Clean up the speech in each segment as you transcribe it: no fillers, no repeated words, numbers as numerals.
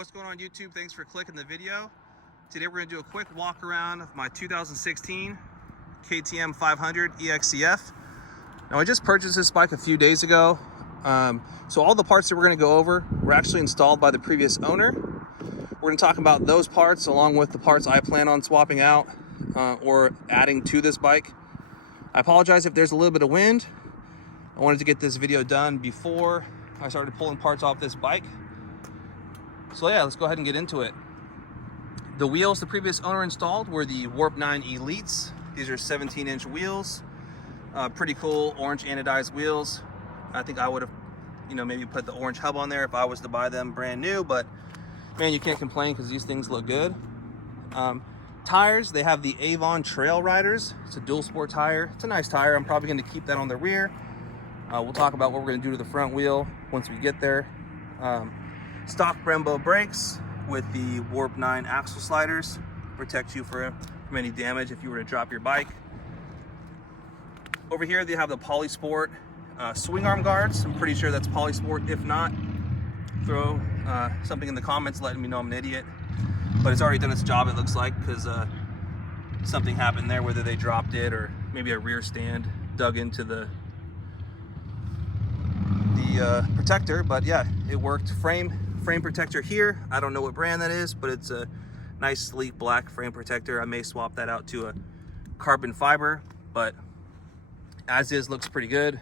What's going on YouTube? Thanks for clicking the video. Today we're going to do a quick walk around of my 2016 KTM 500 EXC-F. Now I just purchased this bike a few days ago. So all the parts that we're going to go over were actually installed by the previous owner. We're going to talk about those parts along with the parts I plan on swapping out or adding to this bike. I apologize if there's a little bit of wind. I wanted to get this video done before I started pulling parts off this bike. So yeah, let's go ahead and get into it. The wheels the previous owner installed were the Warp 9 Elites. These are 17-inch wheels. Pretty cool orange anodized wheels. I think I would have, maybe put the orange hub on there if I was to buy them brand new, but man, you can't complain because these things look good. Tires, they have the Avon Trail Riders. It's a dual sport tire. It's a nice tire. I'm probably going to keep that on the rear. We'll talk about what we're going to do to the front wheel once we get there. Stock Brembo brakes with the Warp 9 axle sliders. Protect you from any damage if you were to drop your bike. Over here they have the Polysport swing arm guards. I'm pretty sure that's Polysport. If not, throw something in the comments letting me know I'm an idiot. But it's already done its job, it looks like, because something happened there, whether they dropped it or maybe a rear stand dug into the protector. But yeah, it worked. Frame protector here. I don't know what brand that is, but it's a nice sleek black frame protector. I may swap that out to a carbon fiber, but as is, looks pretty good.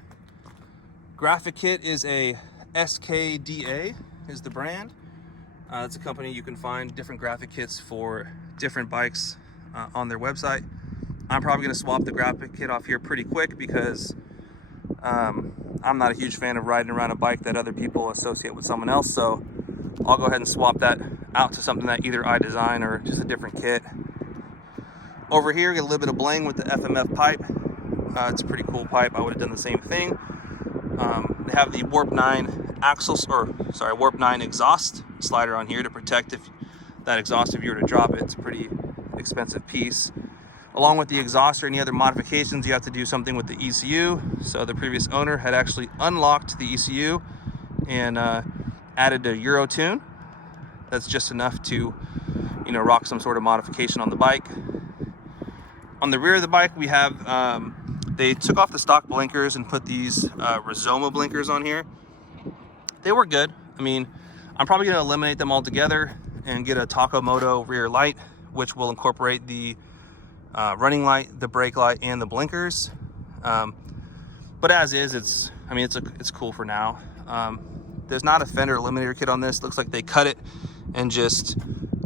Graphic kit is a SKDA is the brand. It's a company you can find different graphic kits for different bikes on their website. I'm probably going to swap the graphic kit off here pretty quick because I'm not a huge fan of riding around a bike that other people associate with someone else, so I'll go ahead and swap that out to something that either I design or just a different kit. Over here, get a little bit of bling with the FMF pipe. It's a pretty cool pipe. I would have done the same thing. They have the Warp 9 Warp 9 exhaust slider on here to protect if you were to drop it. It's a pretty expensive piece. Along with the exhaust or any other modifications, you have to do something with the ECU. So the previous owner had actually unlocked the ECU and added a Euro tune. That's just enough to, rock some sort of modification on the bike. On the rear of the bike, we have, they took off the stock blinkers and put these Rizoma blinkers on here. They were good. I mean, I'm probably going to eliminate them altogether and get a Supermoto rear light, which will incorporate the running light, the brake light, and the blinkers. But as is, it's cool for now. There's not a fender eliminator kit on this. Looks like they cut it and just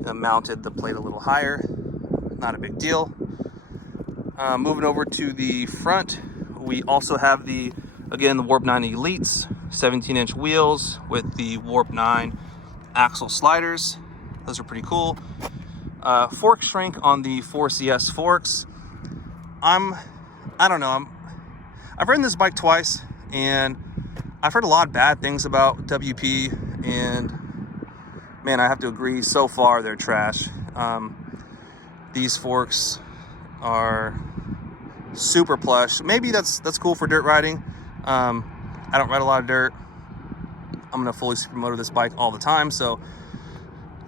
mounted the plate a little higher. Not a big deal. Moving over to the front, we also have the Warp 9 Elites, 17-inch wheels with the Warp 9 axle sliders. Those are pretty cool. Fork shrink on the 4CS forks. I've ridden this bike twice and I've heard a lot of bad things about WP, and man, I have to agree, so far they're trash. These forks are super plush. Maybe that's cool for dirt riding. I don't ride a lot of dirt. I'm gonna fully supermoto this bike all the time, so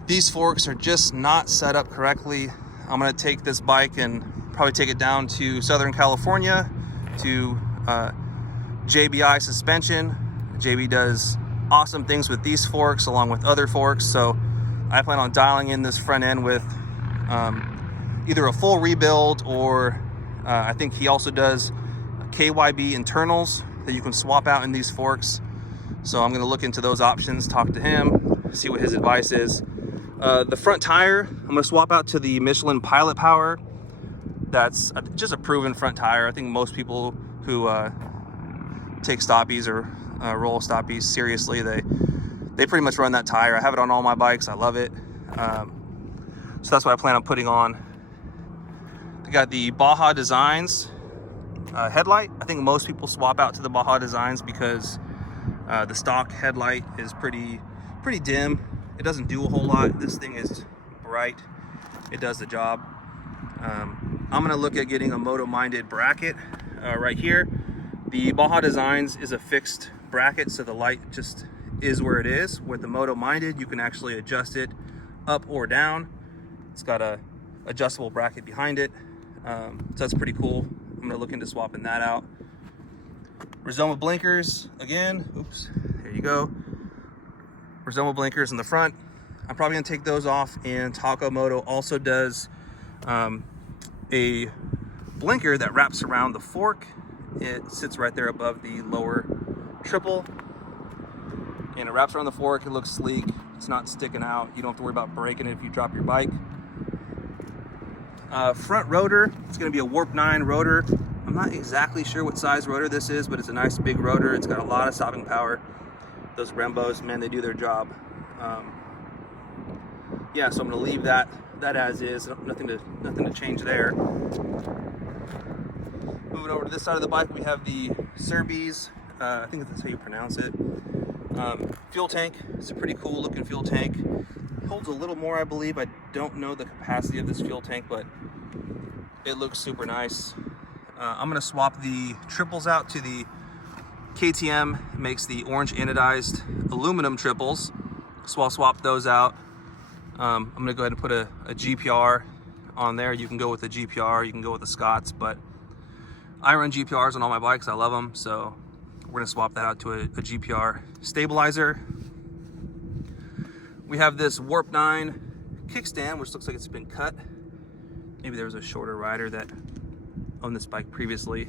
these forks are just not set up correctly. I'm gonna take this bike and probably take it down to Southern California to JBI suspension. JB does awesome things with these forks along with other forks, so I plan on dialing in this front end with either a full rebuild or I think he also does KYB internals that you can swap out in these forks. So I'm going to look into those options, talk to him, see what his advice is. The front tire, I'm going to swap out to the Michelin Pilot Power. That's just a proven front tire. I think most people who take stoppies or roll stoppies seriously, they pretty much run that tire. I have it on all my bikes. I love it. So that's what I plan on putting on. They got the Baja Designs headlight. I think most people swap out to the Baja Designs because the stock headlight is pretty dim. It doesn't do a whole lot. This thing is bright. It does the job. I'm gonna look at getting a moto-minded bracket right here. The Baja Designs is a fixed bracket, so the light just is where it is. With the Moto Minded, you can actually adjust it up or down. It's got a adjustable bracket behind it, so that's pretty cool. I'm gonna look into swapping that out. Rizoma blinkers again. Oops, there you go. Rizoma blinkers in the front. I'm probably gonna take those off. And Moto also does a blinker that wraps around the fork. It sits right there above the lower triple, and it wraps around the fork. It looks sleek. It's not sticking out. You don't have to worry about breaking it if you drop your bike. Front rotor, it's going to be a Warp 9 rotor. I'm not exactly sure what size rotor this is, but it's a nice big rotor. It's got a lot of stopping power. Those Brembos, man, they do their job. Yeah, so I'm going to leave that as is. Nothing to change there. Moving over to this side of the bike, we have the Serbies. I think that's how you pronounce it. Fuel tank. It's a pretty cool looking fuel tank. Holds a little more, I believe. I don't know the capacity of this fuel tank, but it looks super nice. I'm gonna swap the triples out to the KTM. It makes the orange anodized aluminum triples, so I'll swap those out. I'm gonna go ahead and put a GPR on there. You can go with the GPR, you can go with the Scots, but I run GPRs on all my bikes. I love them, so we're gonna swap that out to a GPR stabilizer. We have this Warp 9 kickstand, which looks like it's been cut. Maybe there was a shorter rider that owned this bike previously.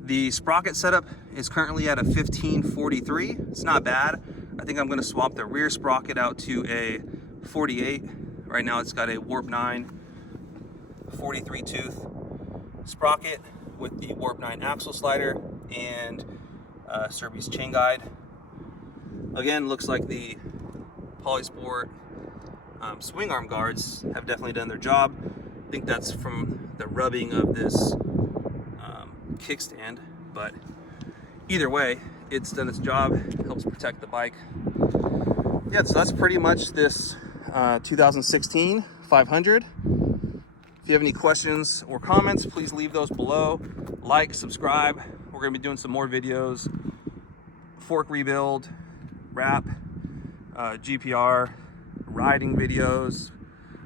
The sprocket setup is currently at a 1543. It's not bad. I think I'm gonna swap the rear sprocket out to a 48. Right now it's got a Warp 9 43 tooth sprocket with the Warp 9 axle slider and Serbi's chain guide. Again, looks like the Polysport swing arm guards have definitely done their job. I think that's from the rubbing of this kickstand, but either way, it's done its job. It helps protect the bike. Yeah, so that's pretty much this 2016 500. If you have any questions or comments, please leave those below. Like, subscribe. We're gonna be doing some more videos. Fork rebuild, wrap, GPR, riding videos,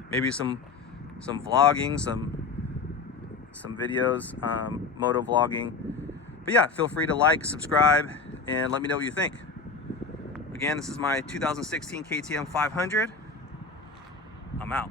maybe some vlogging, some videos, moto vlogging. But yeah, feel free to like, subscribe, and let me know what you think. Again, this is my 2016 KTM 500. I'm out.